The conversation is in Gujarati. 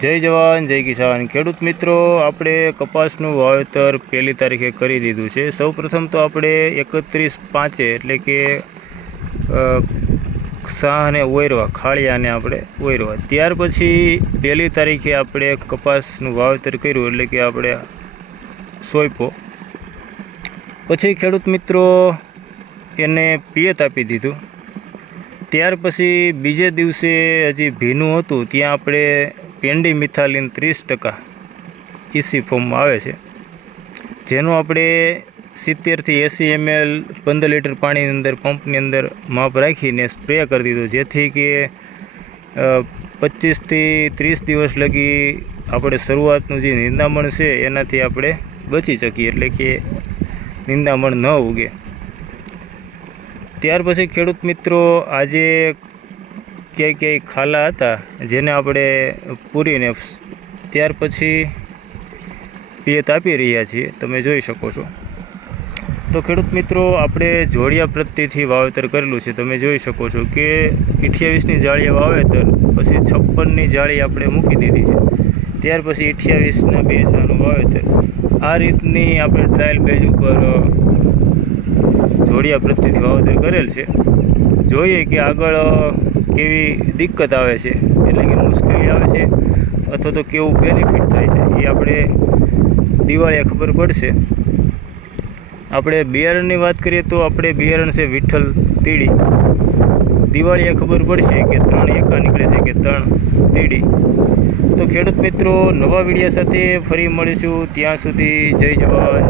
જય જવાન જય કિસાન ખેડૂત મિત્રો, આપણે કપાસનું વાવેતર 1 તારીખે કરી દીધું છે। સૌપ્રથમ તો આપણે 31/5 એટલે કે સાહને ઓયરવા ખાળિયાને આપણે ઓયરવા, ત્યાર પછી 1 તારીખે આપણે કપાસનું વાવેતર કર્યું એટલે કે આપણે સોંપ્યો। પછી ખેડૂત મિત્રો એને પિયત આપી દીધું। ત્યાર પછી બીજે દિવસે હજી ભીનું હતું ત્યાં આપણે પેન્ડીમિથાલિન 30% ઇસી ફોર્મમાં આવે છે, જેનું આપણે 70 થી 80 ml 15 લીટર પાણીની અંદર પંપની અંદર માપ રાખીને સ્પ્રે કરી દીધું, જેથી કે 25 થી 30 દિવસ લગી આપણે શરૂઆતનું જે નિંદામણ છે એનાથી આપણે બચી શકીએ, એટલે કે નિંદામણ ન ઉગે। ત્યાર પછી ખેડૂત મિત્રો આજે ક્યાંય ખાલા હતા જેને આપણે પૂરીને ત્યાર પછી પિયત આપી રહ્યા છીએ, તમે જોઈ શકો છો। તો ખેડૂત મિત્રો આપણે જોડિયા પદ્ધતિથી વાવેતર કરેલું છે, તમે જોઈ શકો છો કે 28ની જાળીએ વાવેતર, પછી 56ની જાળી આપણે મૂકી દીધી છે, ત્યાર પછી 28ના 2 સાનું વાવેતર। આ રીતની આપણે ટ્રાયલ બેઝ ઉપર જોડિયા પદ્ધતિથી વાવેતર કરેલ છે। જોઈએ કે આગળ કેવી દિક્કત આવે છે, એટલે કે મુશ્કેલી આવે છે અથવા તો કેવું બેનિફિટ થાય છે એ આપણે દિવાળીએ ખબર પડશે। આપણે બિયારણની વાત કરીએ તો આપણે બિયારણ છે વિઠ્ઠલ તીડી, દિવાળીએ ખબર પડશે કે 3 એકા નીકળે છે કે 3 તીડી। તો ખેડૂત મિત્રો નવા વિડીયો સાથે ફરી મળીશું, ત્યાં સુધી જય જવાન